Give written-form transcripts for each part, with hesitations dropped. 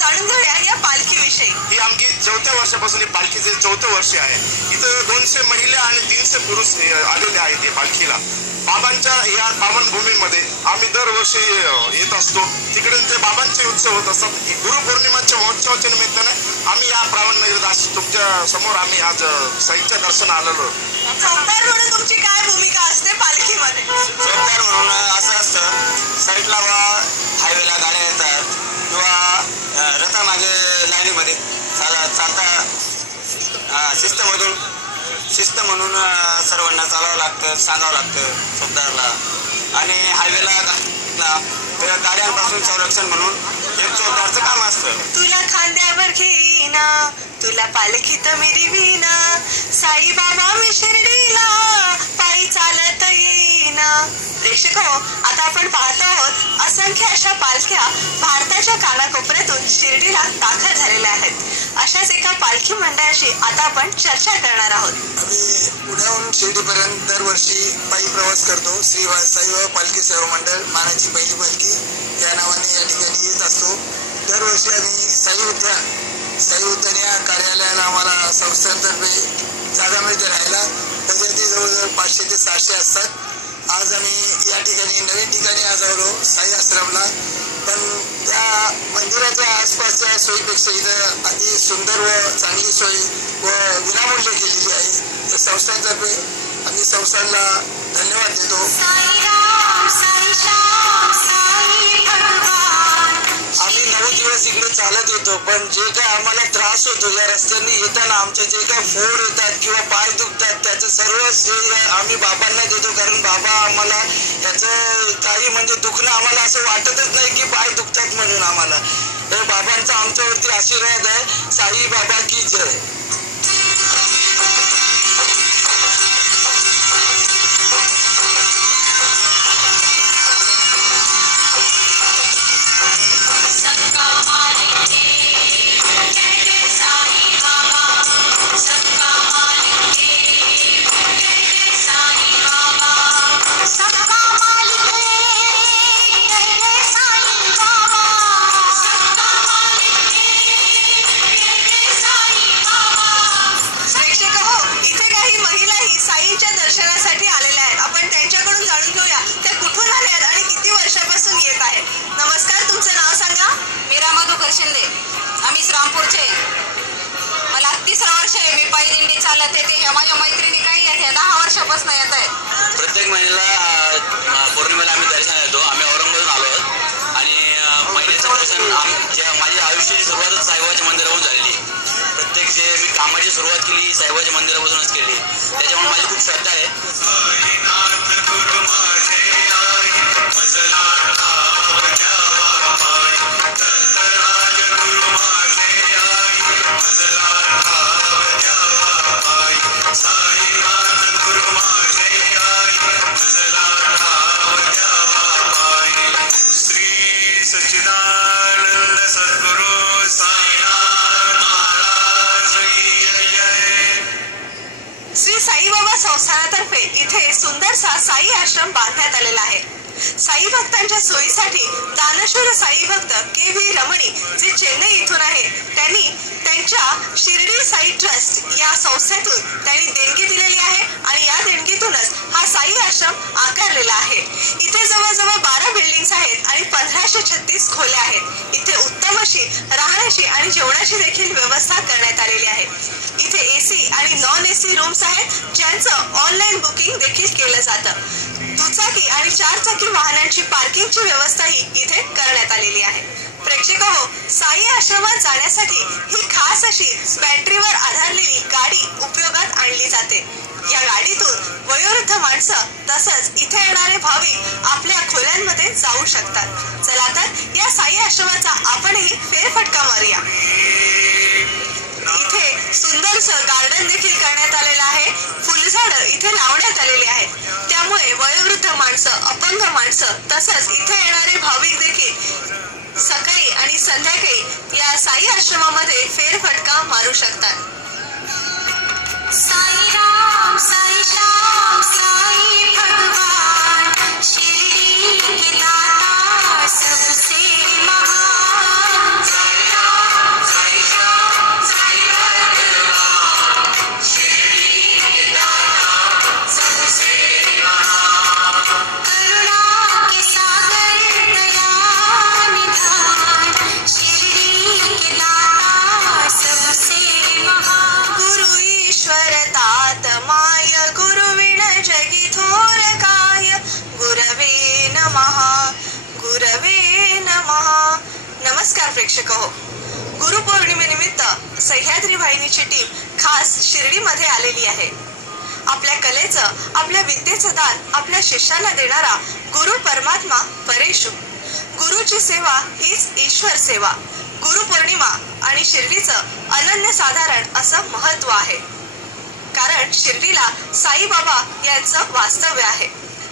जाणून घेऊया या पालखीविषयी. ही आमची 4थ्या वर्षापासून पालखीचे 4थं वर्ष आहे. इथं 200 महिला आणि 300 पुरुष आलेले आहेत या पालखीला. बाबांच्या या पावनभूमीमध्ये आम्ही दरवर्षी येत असतो. तिकडे ते बाबांचे उत्सव होत असतात. गुरुपौर्णिमाच्या महोत्सवाच्या निमित्ताने आम्ही या प्रावणनगरीत तुमच्या समोर आम्ही आज साईच्या दर्शन आलेलो. चौकार म्हणून तुमची काय भूमिका असते पालखीमध्ये? चौकार म्हणून असं असतं, साईडला हायवेला गाड्या येतात किंवा रथामागे लाईनीमध्ये चालता शिस्त म्हणून सर्वांना चालावं लागतं, सांगावं लागतं चौकदारला. आणि हायवेला गाड्यांपासून संरक्षण म्हणून एक चौकदारचं काम असतं. तुला खांद्यावर घेईना, तुला पालखीत मिरवीना, साईबाबा मी शिर्डीला पायी चालत येईना. प्रेक्षक हो, आता आपण पाहतो आहोत असंख्य अशा पालख्या भारताच्या कानाकोपऱ्यातून शिर्डीला दाखल झालेल्या आहेत. अशाच एका पालखी मंडळाशी आता आपण चर्चा करणार आहोत. आम्ही पुण्याहून शिर्डीपर्यंत दरवर्षी पायी प्रवास करतो. श्री साईबाबा पालखी सेवा मंडळ मानाची पहिली पालखी या नावाने या ठिकाणी येत असतो. दरवर्षी आम्ही साई उद्यान या कार्यालयाला आम्हाला संस्थांतर्फे जागा मिळते राहायला. त्याच्यातील जवळजवळ 500 ते 600 असतात. आज आम्ही या ठिकाणी नवीन ठिकाणी आज आलो साई आश्रमला. पण त्या मंदिराच्या आसपासच्या सोयीपेक्षा इथं अति सुंदर व चांगली सोय व विनामूल्य केलेली आहे. या संस्थांतर्फे आम्ही संस्थांना धन्यवाद देतो. आम्ही 9 दिवस इकडे चालत येतो, पण जे काय आम्हाला त्रास होतो या रस्त्याने येताना, आमचे जे काय फोड येतात किंवा पाय दुखतात, त्याचं सर्व श्रेय आम्ही बाबांना देतो. कारण बाबा आम्हाला याचं काही म्हणजे दुखणं आम्हाला असं वाटतच नाही की पाय दुखतात म्हणून. आम्हाला बाबांचा आमच्यावरती आशीर्वाद आहे. साई बाबा की जय. आम्ही श्रामपूरचे. मला 30 वर्ष आहे. मी पायी दिंडी चालत येते. माझ्या मैत्रिणी काही येते 10 वर्षापासून येत आहेत. प्रत्येक महिन्याला पौर्णिमेला आम्ही दर्शन येतो. आम्ही औरंगाबादून आलो आहोत आणि महिन्याचं दर्शन माझ्या आयुष्याची सुरुवातच साईबाबाच्या मंदिरावरून झालेली. प्रत्येक जे मी कामाची सुरुवात केली साईबाबाच्या मंदिरापासूनच केली. त्याच्यामुळे माझी खूप श्रद्धा आहे. श्री साईबाबा संस्थानातर्फे इथे सुंदरसा साई आश्रम बांधण्यात आलेला आहे. साई भक्तांच्या सोयीसाठी दानशूर साई भक्त के.व्ही. रमणी जे चेन्नई इथून आहे, त्यांनी त्यांच्या शिर्डी साई ट्रस्ट या संस्थेतून त्यांनी देणगी दिलेली आहे आणि या देणगीतूनच हा साई आश्रम आकारलेला आहे. इथे जवळजवळ 12 बिल्डिंग्स आहेत आणि 1536 खोल्या आहेत. इथे उत्तम अशी राहण्याची आणि जेवणाची देखील व्यवस्था करण्यात आलेली आहे. इथे एसी आणि नॉन एसी रूम्स आहेत, ज्यांचं ऑनलाईन बुकिंग देखील केलं जातं. दुचाकी आणि 4 चाकी वाहनांची पार्किंगची व्यवस्थाही इथे करण्यात आलेली आहे. प्रेक्षक हो, साई आश्रमात जाण्यासाठी ही खास अशी बॅटरीवर आधारलेली गाडी उपयोगात आणली जाते. या गाडीतून वयोवृद्ध माणसं तसंच इथे येणारे भाविक आपल्या खोल्यांमध्ये जाऊ शकतात. चला तर या साई आश्रमाचा आपणही फेरफटका मारूया. इथे सुंदरसं गार्डन देखील करण्यात आलेलं आहे. फुलझाडं इथे लावण्यात आलेली आहेत. त्यामुळे वयोवृद्ध माणसं, अपंग माणसं तसंच इथे येणारे भाविक देखील सकाळी आणि संध्याकाळी या साई आश्रमामध्ये फेरफटका मारू शकतात. साई राम, साई श्याम, साई भगवान, शिर्डी के दाता सबसे महान. नमः. नमस्कार प्रेक्षक हो, गुरुपौर्णिमेनिमित्त सह्याद्री वाहिनीची टीम खास शिर्डीमध्ये आलेली आहे. आपल्या कलेचं, आपल्या विद्येचं दान आपल्या शिष्याला देणारा गुरु परमात्मा परेशू. गुरुची सेवा हीच ईश्वर सेवा. गुरुपौर्णिमा आणि शिर्डीचं अनन्यसाधारण असं महत्व आहे. कारण शिर्डीला साईबाबा यांचं वास्तव्य आहे,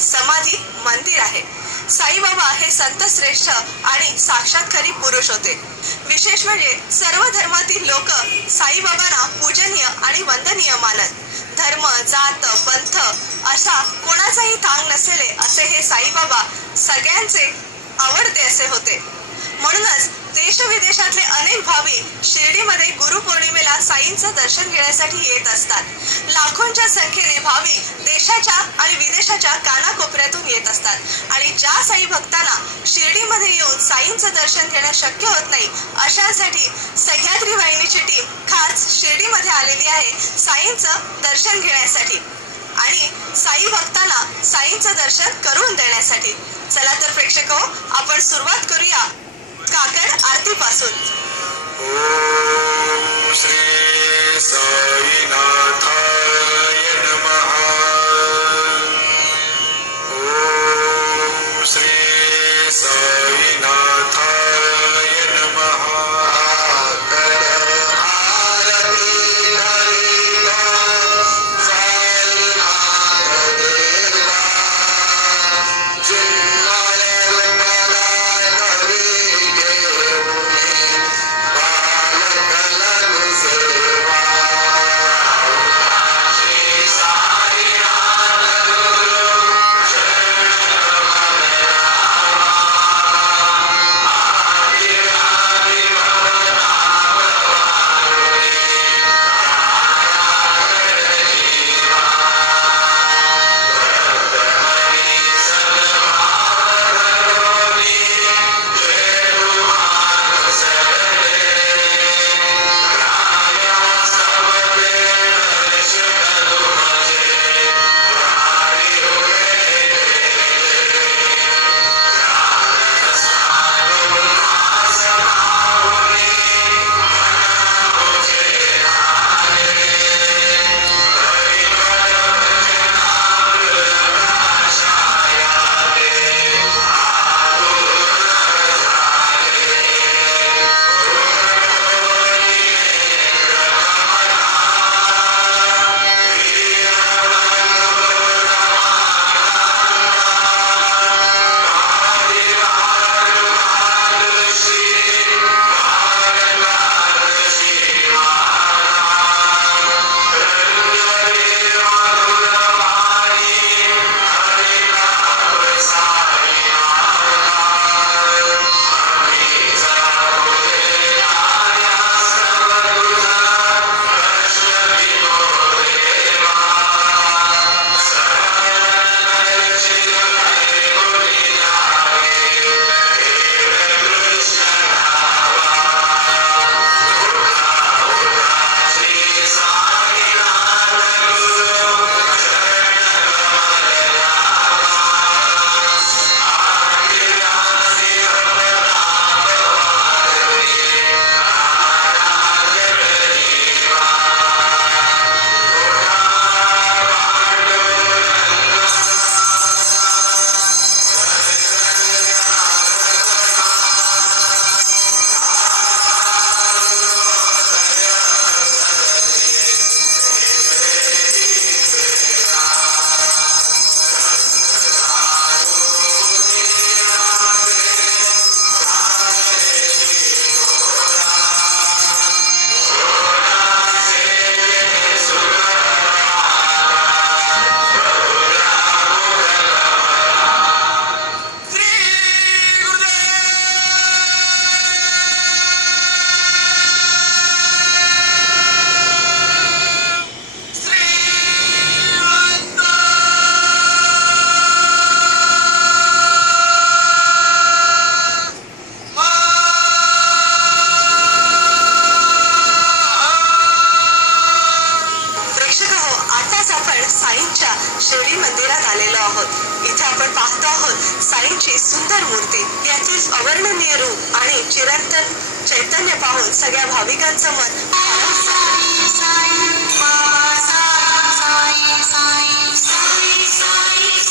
समाधी मंदिर आहे. साईबाबा हे संत श्रेष्ठ आणि साक्षात्कारी पुरुष होते. विशेष म्हणजे सर्व धर्मातील लोक साईबाबांना पूजनीय आणि वंदनीय मानत. धर्म, जात, पंथ असा कोणाचाही थांग नसलेले असे हे साईबाबा सगळ्यांचे आवडते असे होते. म्हणूनच देश विदेशातले अनेक भावी शिर्डीमध्ये गुरुपौर्णिमेला साईंचं दर्शन घेण्यासाठी येत असतात. लाखोंच्या संख्येने भावी देशाच्या आणि विदेशाच्या कानाकोपऱ्यातून येत असतात. आणि ज्या साई भक्तांना शिर्डीमध्ये येऊन साईंचं दर्शन घेणं शक्य होत नाही अशांसाठी सह्याद्री वाहिनीची टीम खास शिर्डीमध्ये आलेली आहे साईंचं दर्शन घेण्यासाठी आणि साई भक्तांना साईंचं दर्शन करून देण्यासाठी. चला तर प्रेक्षक हो, आपण सुरुवात करूया काकड आरती पासून. ओम श्री साईनाथाय नमः. ओम श्री साईनाथाय नमः. Say अवर्णनीय रूप आणि चिरंतन चैतन्य पाहून सगळ्या भाविकांचं मन हरवलं.